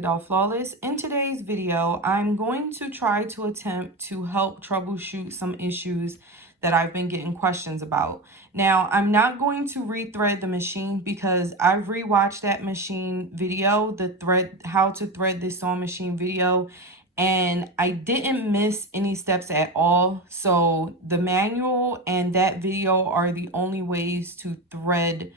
DivaDollFlawless. In today's video, I'm going to try to attempt to help troubleshoot some issues that I've been getting questions about. Now, I'm not going to rethread the machine because I've rewatched that machine video, how to thread this sewing machine video, and I didn't miss any steps at all. So the manual and that video are the only ways to thread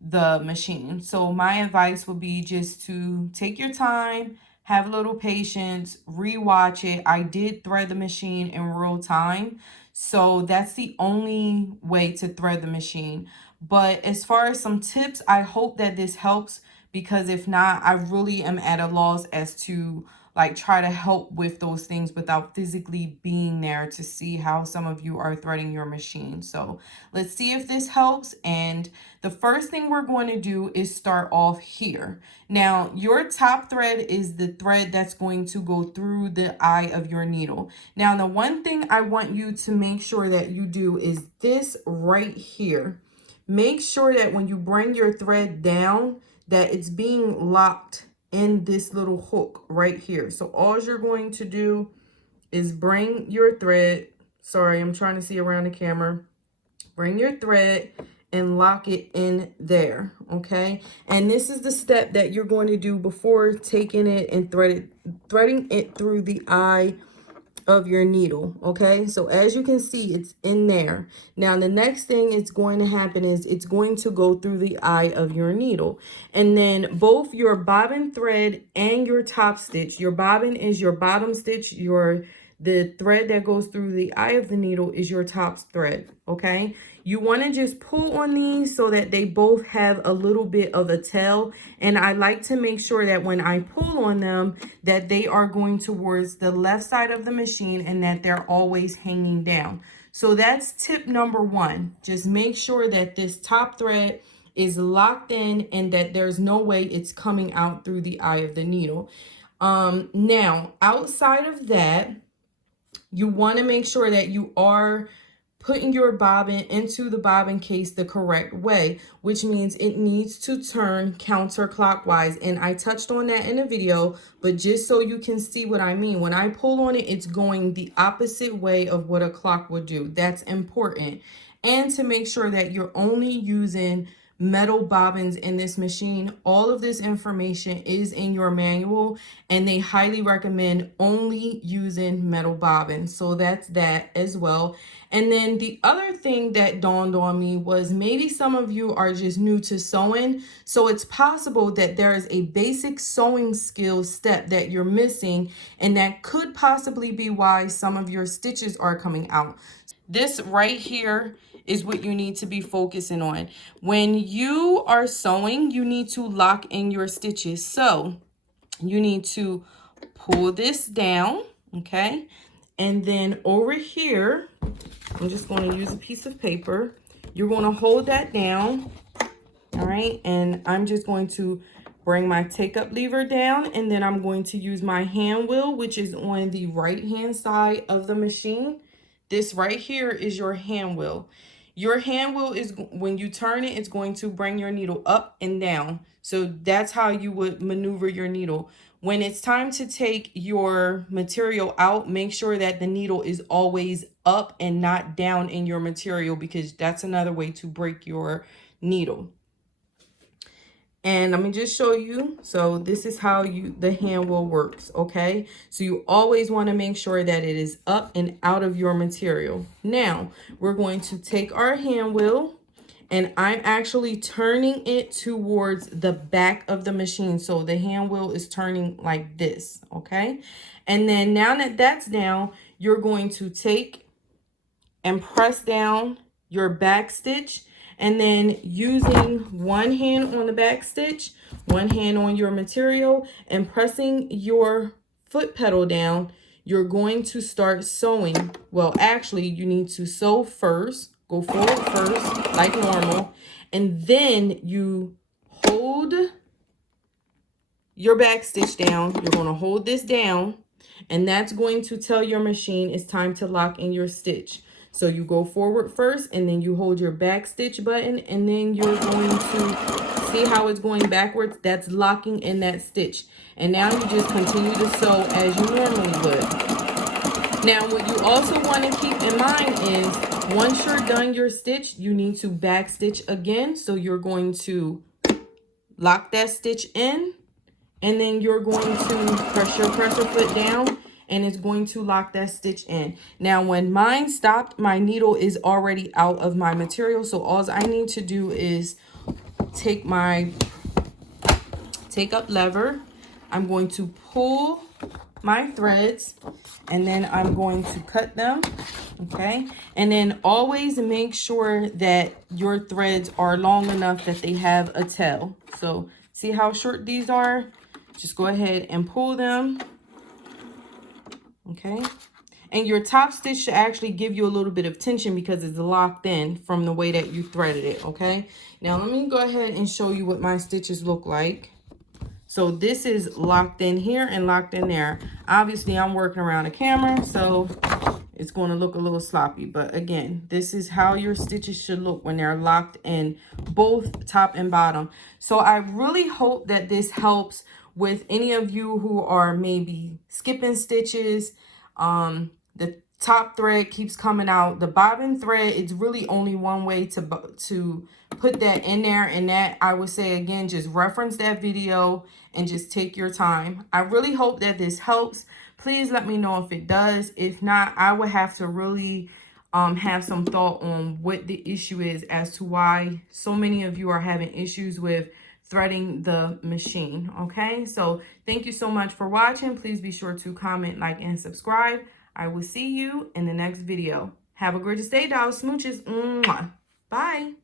the machine. So my advice would be just to take your time, have a little patience, rewatch it. I did thread the machine in real time, so that's the only way to thread the machine. But as far as some tips, I hope that this helps, because if not, I really am at a loss as to try to help with those things without physically being there to see how some of you are threading your machine. So let's see if this helps. And the first thing we're going to do is start off here. Now, your top thread is the thread that's going to go through the eye of your needle. Now, the one thing I want you to make sure that you do is this right here. Make sure that when you bring your thread down, that it's being locked in this little hook right here. So all you're going to do is bring your thread, sorry, I'm trying to see around the camera, bring your thread and lock it in there, okay? And this is the step that you're going to do before taking it and threading it through the eye of your needle, okay? So as you can see, it's in there. Now the next thing it's going to happen is it's going to go through the eye of your needle, and then both your bobbin thread and your top stitch, your bobbin is your bottom stitch, the thread that goes through the eye of the needle is your top thread, okay? You want to just pull on these so that they both have a little bit of a tail. And I like to make sure that when I pull on them, that they are going towards the left side of the machine and that they're always hanging down. So that's tip number one. Just make sure that this top thread is locked in and that there's no way it's coming out through the eye of the needle. Now, outside of that, you want to make sure that you are putting your bobbin into the bobbin case the correct way, which means it needs to turn counterclockwise. And I touched on that in the video, but just so you can see what I mean, when I pull on it, it's going the opposite way of what a clock would do. That's important. And to make sure that you're only using metal bobbins in this machine. All of this information is in your manual, and they highly recommend only using metal bobbins. So that's that as well. And then the other thing that dawned on me was maybe some of you are just new to sewing. So it's possible that there is a basic sewing skill step that you're missing, and that could possibly be why some of your stitches are coming out. This right here is what you need to be focusing on. When you are sewing, you need to lock in your stitches. So you need to pull this down, okay? And then over here, I'm just going to use a piece of paper. You're going to hold that down, all right? And I'm just going to bring my take up lever down, and then I'm going to use my hand wheel, which is on the right hand side of the machine. This right here is your hand wheel. Your hand wheel is, when you turn it, it's going to bring your needle up and down. So that's how you would maneuver your needle. When it's time to take your material out, make sure that the needle is always up and not down in your material, because that's another way to break your needle. And let me just show you. So this is how the hand wheel works, okay? So you always want to make sure that it is up and out of your material. Now, we're going to take our hand wheel, and I'm actually turning it towards the back of the machine. So the hand wheel is turning like this, okay? And then now that that's down, you're going to take and press down your back stitch. And then using one hand on the back stitch, one hand on your material, and pressing your foot pedal down, you're going to start sewing. Well, actually, you need to sew first, go forward first, like normal, and then you hold your back stitch down. You're going to hold this down, and that's going to tell your machine it's time to lock in your stitch. So you go forward first, and then you hold your back stitch button, and then you're going to See how it's going backwards? That's locking in that stitch. And now you just continue to sew as you normally would. Now, what you also want to keep in mind is once you're done your stitch, you need to back stitch again. So you're going to lock that stitch in, and then you're going to press your presser foot down, and it's going to lock that stitch in. Now, when mine stopped, my needle is already out of my material. So all I need to do is take up lever. I'm going to pull my threads, and then I'm going to cut them. Okay, and then always make sure that your threads are long enough that they have a tail. So see how short these are? Just go ahead and pull them. Okay, and your top stitch should actually give you a little bit of tension because it's locked in from the way that you threaded it. Okay, now let me go ahead and show you what my stitches look like. So this is locked in here and locked in there. Obviously, I'm working around a camera, so it's going to look a little sloppy. But again, this is how your stitches should look when they're locked in, both top and bottom. So I really hope that this helps with any of you who are maybe skipping stitches. The top thread keeps coming out. The bobbin thread, it's really only one way to put that in there, and that I would say again, just reference that video and just take your time. I really hope that this helps. Please let me know if it does. If not, I would have to really have some thought on what the issue is as to why so many of you are having issues with threading the machine. Okay, so thank you so much for watching. Please be sure to comment, like, and subscribe. I will see you in the next video. Have a gorgeous day, dolls. Smooches. Mwah. Bye.